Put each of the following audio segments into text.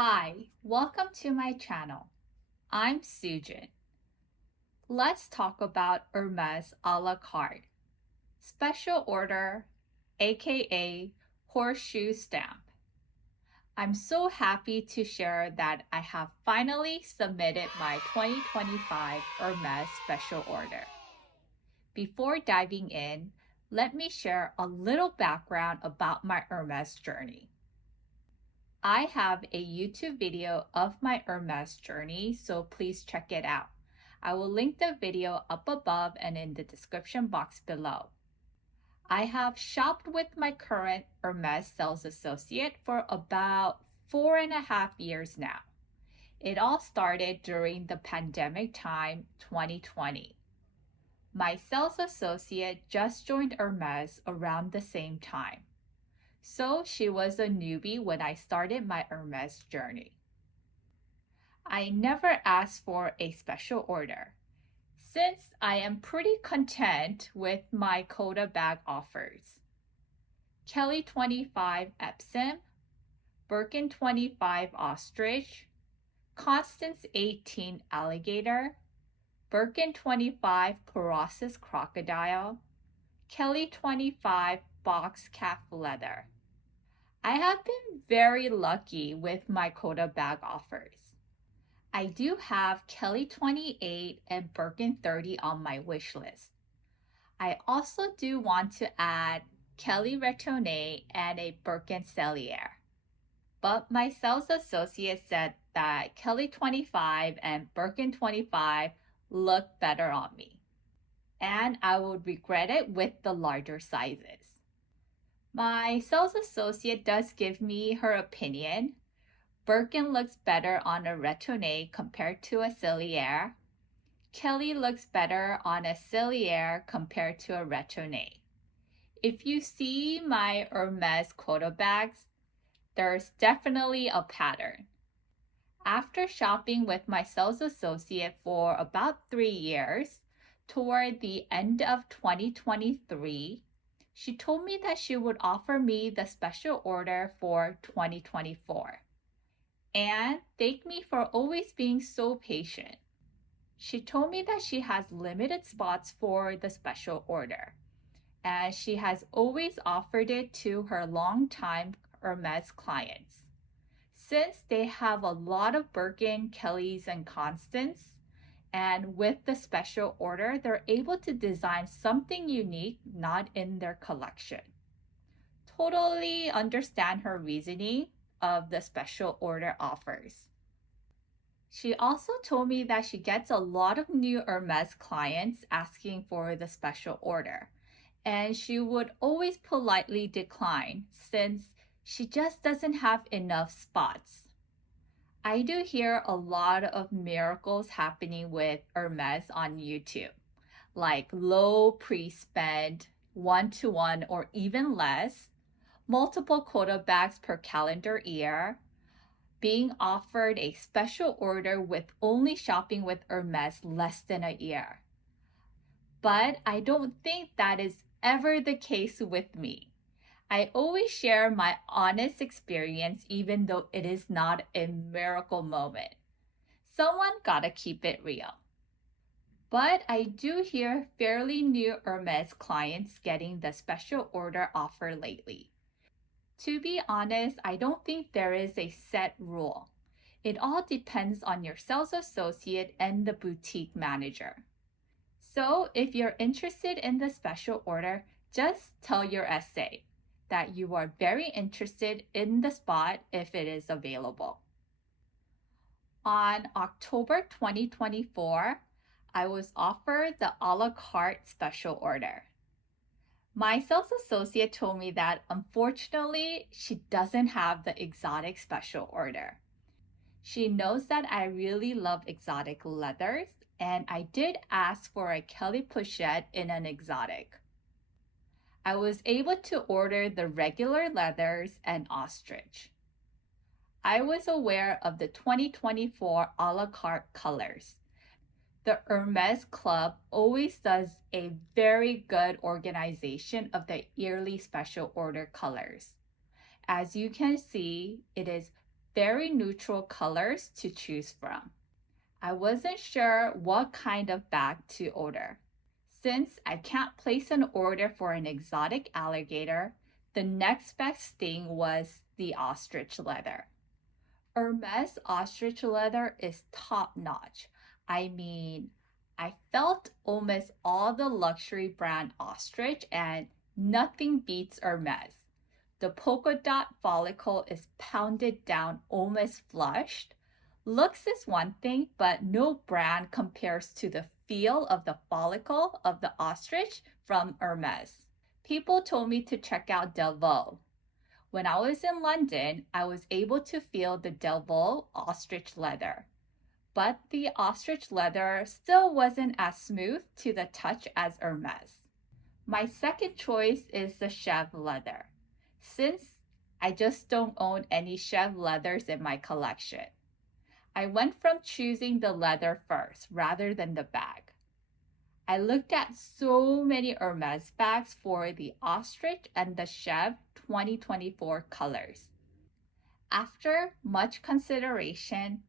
Hi, welcome to my channel. I'm Sujin. Let's talk about Hermes A La Carte, special order, aka horseshoe stamp. I'm so happy to share that I have finally submitted my 2025 Hermes special order. Before diving in, let me share a little background about my Hermes journey. I have a YouTube video of my Hermes journey, so please check it out. I will link the video up above and in the description box below. I have shopped with my current Hermes sales associate for about 4.5 years now. It all started during the pandemic time 2020. My sales associate just joined Hermes around the same time. So she was a newbie when I started my Hermes journey. I never asked for a special order, since I am pretty content with my Coda bag offers. Kelly 25 Epsom, Birkin 25 Ostrich, Constance 18 Alligator, Birkin 25 Colossus Crocodile, Kelly 25 Box Calf Leather. I have been very lucky with my Coda bag offers. I do have Kelly 28 and Birkin 30 on my wish list. I also do want to add Kelly Retourné and a Birkin Cellier. But my sales associate said that Kelly 25 and Birkin 25 look better on me, and I would regret it with the larger sizes. My sales associate does give me her opinion. Birkin looks better on a Retourné compared to a Cellier. Kelly looks better on a Cellier compared to a Retourné. If you see my Hermes Coda bags, there's definitely a pattern. After shopping with my sales associate for about 3 years, toward the end of 2023, she told me that she would offer me the special order for 2024. And thanked me for always being so patient. She told me that she has limited spots for the special order, and she has always offered it to her longtime Hermes clients. Since they have a lot of Birkin, Kellys, and Constance, and with the special order, they're able to design something unique not in their collection. Totally understand her reasoning of the special order offers. She also told me that she gets a lot of new Hermes clients asking for the special order, and she would always politely decline since she just doesn't have enough spots. I do hear a lot of miracles happening with Hermes on YouTube, like low pre-spend, 1-to-1 or even less, multiple Coda bags per calendar year, being offered a special order with only shopping with Hermes less than a year. But I don't think that is ever the case with me. I always share my honest experience even though it is not a miracle moment. Someone gotta keep it real. But I do hear fairly new Hermes clients getting the special order offer lately. To be honest, I don't think there is a set rule. It all depends on your sales associate and the boutique manager. So if you're interested in the special order, just tell your SA that you are very interested in the spot if it is available. On October 2024, I was offered the A La Carte special order. My sales associate told me that unfortunately, she doesn't have the exotic special order. She knows that I really love exotic leathers, and I did ask for a Kelly pochette in an exotic. I was able to order the regular leathers and ostrich. I was aware of the 2024 a la carte colors. The Hermes Club always does a very good organization of the yearly special order colors. As you can see, it is very neutral colors to choose from. I wasn't sure what kind of bag to order. Since I can't place an order for an exotic alligator, the next best thing was the ostrich leather. Hermes ostrich leather is top notch. I mean, I felt almost all the luxury brand ostrich and nothing beats Hermes. The polka dot follicle is pounded down almost flushed. Looks is one thing, but no brand compares to the feel of the follicle of the ostrich from Hermes. People told me to check out Delvaux. When I was in London, I was able to feel the Delvaux ostrich leather. But the ostrich leather still wasn't as smooth to the touch as Hermes. My second choice is the Chev leather, since I just don't own any Chev leathers in my collection. I went from choosing the leather first rather than the bag. I looked at so many Hermes bags for the ostrich and the Chev 2024 colors. After much consideration,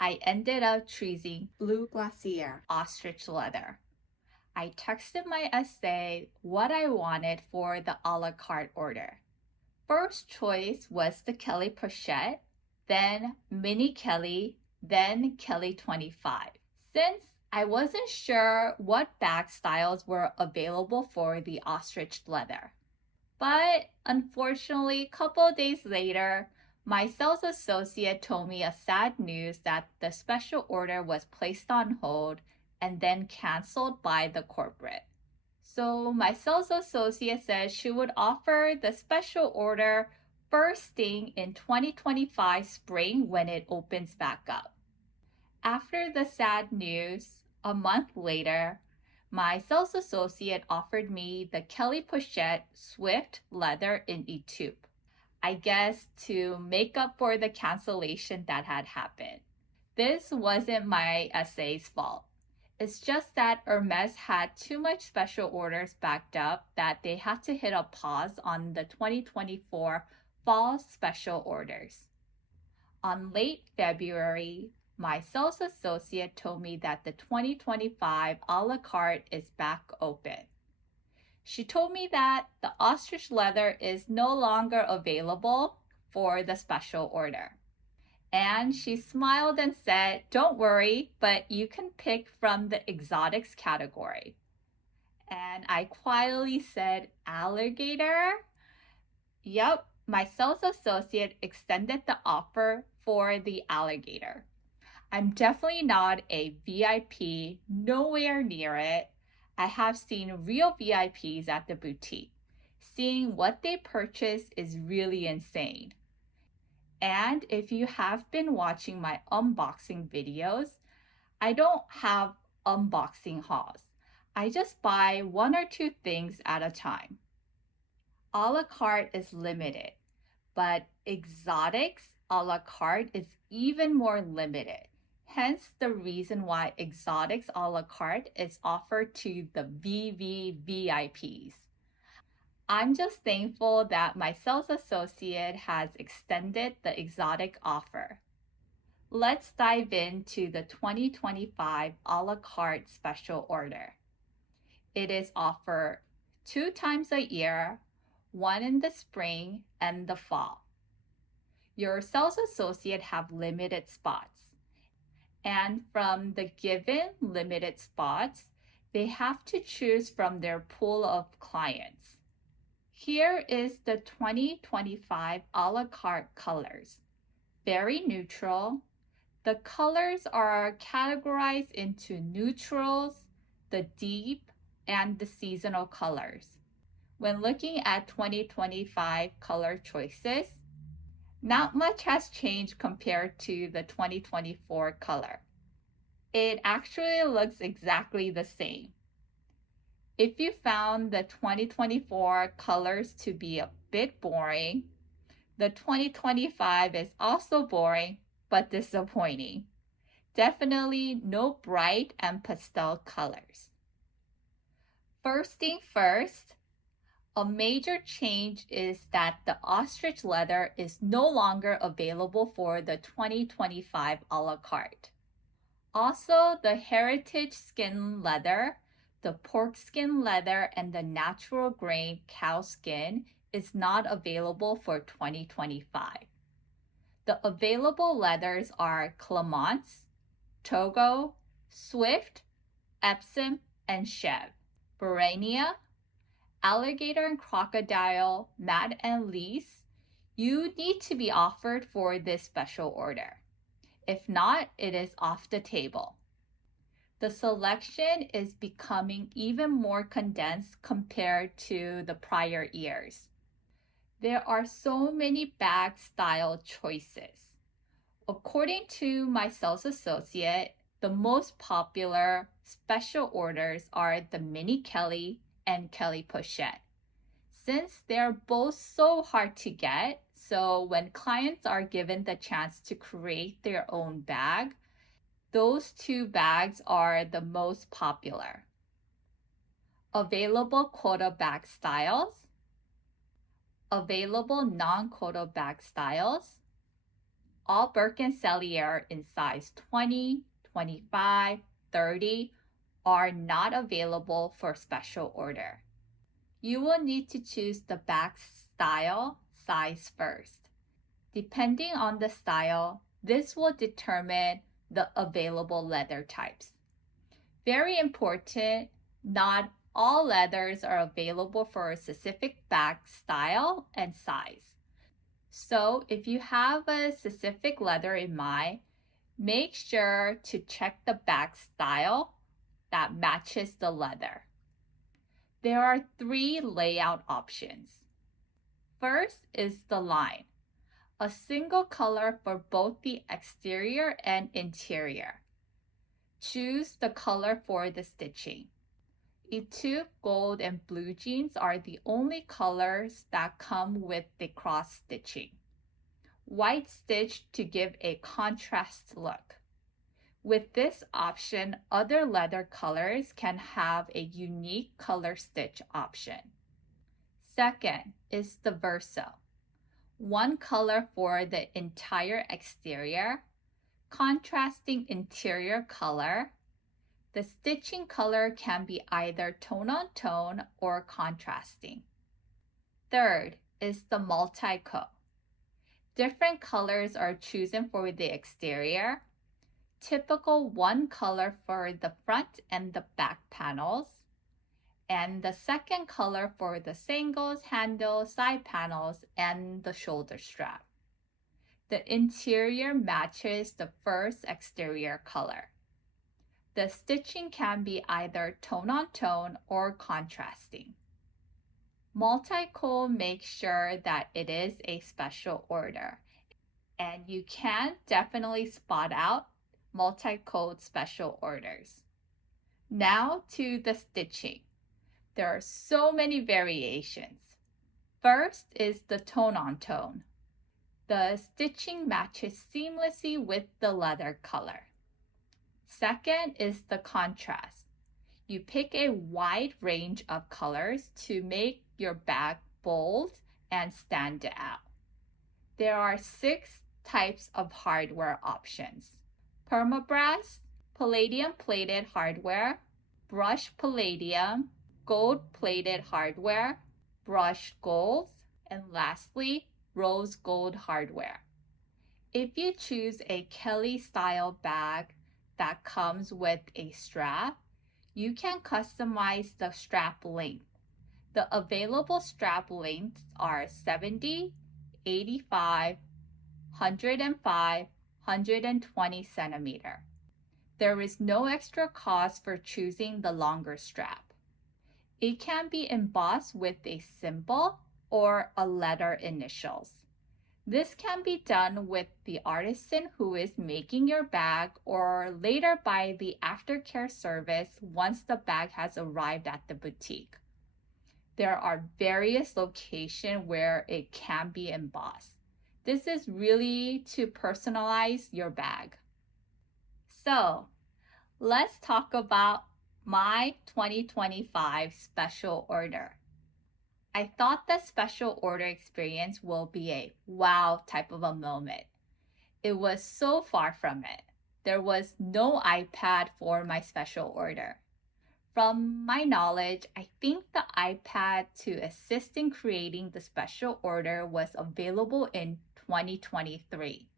I ended up choosing Blue Glacier ostrich leather. I texted my essay what I wanted for the a la carte order. First choice was the Kelly Pochette, then Mini Kelly, then Kelly 25. Since I wasn't sure what bag styles were available for the ostrich leather. But unfortunately, a couple days later, my sales associate told me a sad news that the special order was placed on hold and then canceled by the corporate. So my sales associate said she would offer the special order first thing in 2025 spring when it opens back up. After the sad news, a month later, my sales associate offered me the Kelly Pochette Swift leather in a tube. I guess to make up for the cancellation that had happened. This wasn't my essay's fault. It's just that Hermes had too much special orders backed up that they had to hit a pause on the 2024 fall special orders. On late February, my sales associate told me that the 2025 a la carte is back open. She told me that the ostrich leather is no longer available for the special order. And she smiled and said, "Don't worry, but you can pick from the exotics category." And I quietly said, "Alligator?" Yep, my sales associate extended the offer for the alligator. I'm definitely not a VIP, nowhere near it. I have seen real VIPs at the boutique. Seeing what they purchase is really insane. And if you have been watching my unboxing videos, I don't have unboxing hauls. I just buy one or two things at a time. A la carte is limited, but exotics a la carte is even more limited. Hence the reason why exotics a la carte is offered to the VVVIPs. I'm just thankful that my sales associate has extended the exotic offer. Let's dive into the 2025 a la carte special order. It is offered 2 times a year, one in the spring and the fall. Your sales associate have limited spots. And from the given limited spots, they have to choose from their pool of clients. Here is the 2025 a la carte colors. Very neutral. The colors are categorized into neutrals, the deep, and the seasonal colors. When looking at 2025 color choices, not much has changed compared to the 2024 color. It actually looks exactly the same. If you found the 2024 colors to be a bit boring, the 2025 is also boring but disappointing. Definitely no bright and pastel colors. First thing first, A major change is that the ostrich leather is no longer available for the 2025 a la carte. Also, the heritage skin leather, the pork skin leather, and the natural grain cow skin is not available for 2025. The available leathers are Clemence, Togo, Swift, Epsom, and Chev. Byrrhania, alligator and crocodile, Matt and Lease, you need to be offered for this special order. If not, it is off the table. The selection is becoming even more condensed compared to the prior years. There are so many bag style choices. According to my sales associate, the most popular special orders are the Mini Kelly and Kelly Pochette. Since they're both so hard to get, so when clients are given the chance to create their own bag, those two bags are the most popular. Available quota bag styles, available non-quota bag styles, all Birkin Cellier in size 20, 25, 30 are not available for special order. You will need to choose the bag style size first. Depending on the style, this will determine the available leather types. Very important, not all leathers are available for a specific bag style and size. So if you have a specific leather in mind, make sure to check the bag style that matches the leather. There are 3 layout options. First is the line, a single color for both the exterior and interior. Choose the color for the stitching. Etude gold and blue jeans are the only colors that come with the cross stitching. White stitch to give a contrast look. With this option, other leather colors can have a unique color stitch option. Second is the verso. One color for the entire exterior, contrasting interior color. The stitching color can be either tone-on-tone or contrasting. Third is the multi-coat. Different colors are chosen for the exterior. Typical one color for the front and the back panels, and the second color for the sangles, handle, side panels, and the shoulder strap. The interior matches the first exterior color. The stitching can be either tone-on-tone or contrasting. Multi-coat makes sure that it is a special order, and you can definitely spot out multi-coat special orders. Now to the stitching. There are so many variations. First is the tone-on-tone. The stitching matches seamlessly with the leather color. Second is the contrast. You pick a wide range of colors to make your bag bold and stand out. There are 6 types of hardware options: permabrass, palladium plated hardware, brushed palladium, gold plated hardware, brushed gold, and lastly, rose gold hardware. If you choose a Kelly style bag that comes with a strap, you can customize the strap length. The available strap lengths are 70, 85, 105, 120 centimeter. There is no extra cost for choosing the longer strap. It can be embossed with a symbol or a letter initials. This can be done with the artisan who is making your bag or later by the aftercare service once the bag has arrived at the boutique. There are various locations where it can be embossed. This is really to personalize your bag. So, let's talk about my 2025 special order. I thought the special order experience will be a wow type of a moment. It was so far from it. There was no iPad for my special order. From my knowledge, I think the iPad to assist in creating the special order was available in 2023.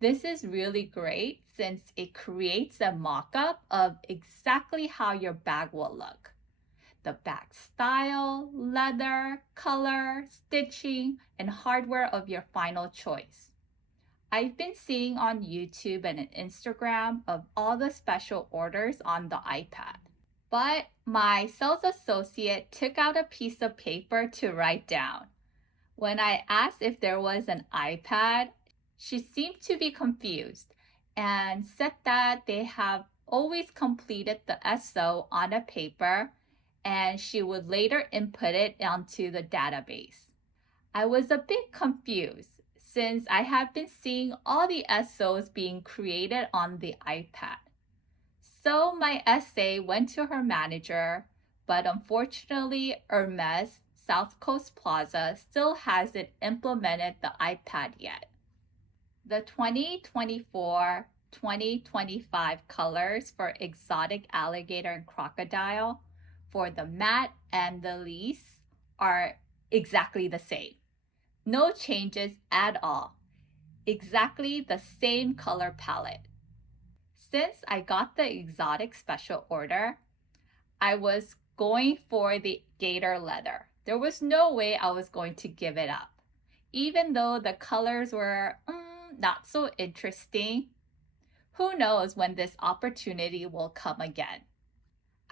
This is really great since it creates a mock-up of exactly how your bag will look. The bag style, leather, color, stitching, and hardware of your final choice. I've been seeing on YouTube and Instagram of all the special orders on the iPad. But my sales associate took out a piece of paper to write down. When I asked if there was an iPad, she seemed to be confused and said that they have always completed the SO on a paper and she would later input it onto the database. I was a bit confused since I have been seeing all the SOs being created on the iPad. So my essay went to her manager, but unfortunately, Hermes South Coast Plaza still hasn't implemented the iPad yet. The 2024-2025 colors for exotic alligator and crocodile for the matte and the lease are exactly the same. No changes at all. Exactly the same color palette. Since I got the exotic special order, I was going for the gator leather. There was no way I was going to give it up. Even though the colors were not so interesting, who knows when this opportunity will come again.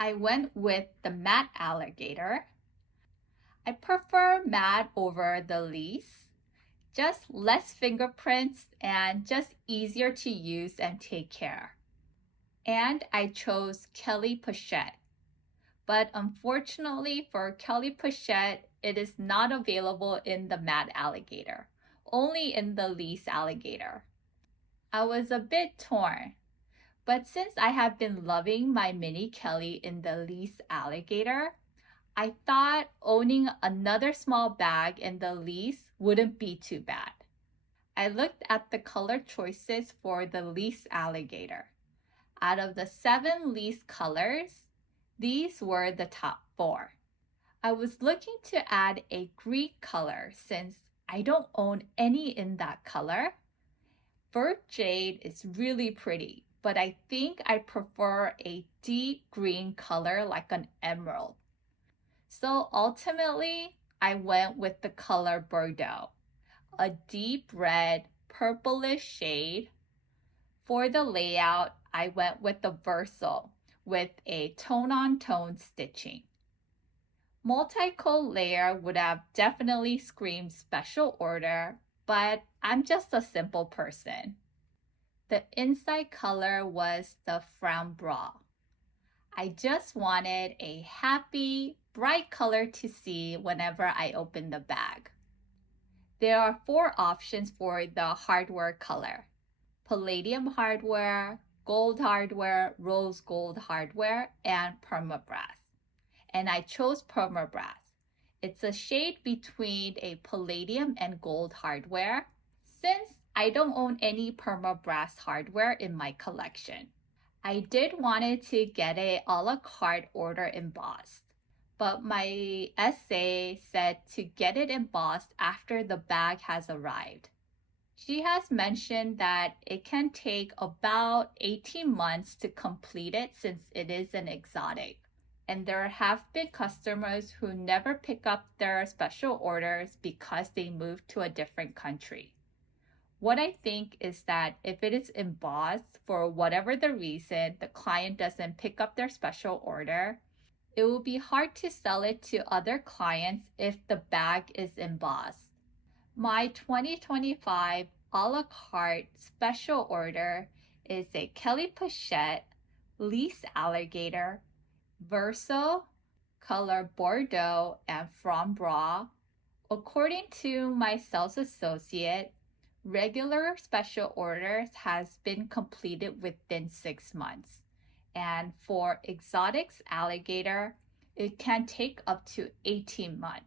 I went with the matte alligator. I prefer matte over the lease. Just less fingerprints and just easier to use and take care. And I chose Kelly Pochette. But unfortunately for Kelly Pochette, it is not available in the matte alligator, only in the lease alligator. I was a bit torn, but since I have been loving my mini Kelly in the lease alligator, I thought owning another small bag in the lease wouldn't be too bad. I looked at the color choices for the lease alligator. Out of the 7 lease colors, these were the top 4. I was looking to add a green color since I don't own any in that color. Vert jade is really pretty, but I think I prefer a deep green color like an emerald. So ultimately, I went with the color Bordeaux, a deep red purplish shade. For the layout, I went with the Verso with a tone-on-tone stitching. Multi-coat layer would have definitely screamed special order, but I'm just a simple person. The inside color was the Framboise. I just wanted a happy, bright color to see whenever I open the bag. There are 4 options for the hardware color: palladium hardware, gold hardware, rose gold hardware, and permabrass. And I chose permabrass. It's a shade between a palladium and gold hardware, since I don't own any permabrass hardware in my collection. I did wanted to get a la carte order embossed, but my essay said to get it embossed after the bag has arrived. She has mentioned that it can take about 18 months to complete it since it is an exotic. And there have been customers who never pick up their special orders because they moved to a different country. What I think is that if it is embossed for whatever the reason the client doesn't pick up their special order, it will be hard to sell it to other clients if the bag is embossed. My 2025 a la carte special order is a Kelly Pochette lease alligator, Verso, color Bordeaux, and Framboise. According to my sales associate, regular special orders has been completed within 6 months. And for exotics alligator, it can take up to 18 months.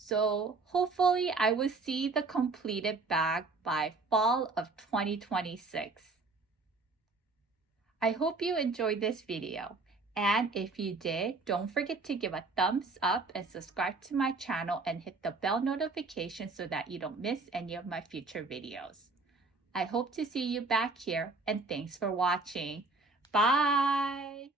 So hopefully I will see the completed bag by fall of 2026. I hope you enjoyed this video. And if you did, don't forget to give a thumbs up and subscribe to my channel and hit the bell notification so that you don't miss any of my future videos. I hope to see you back here and thanks for watching. Bye!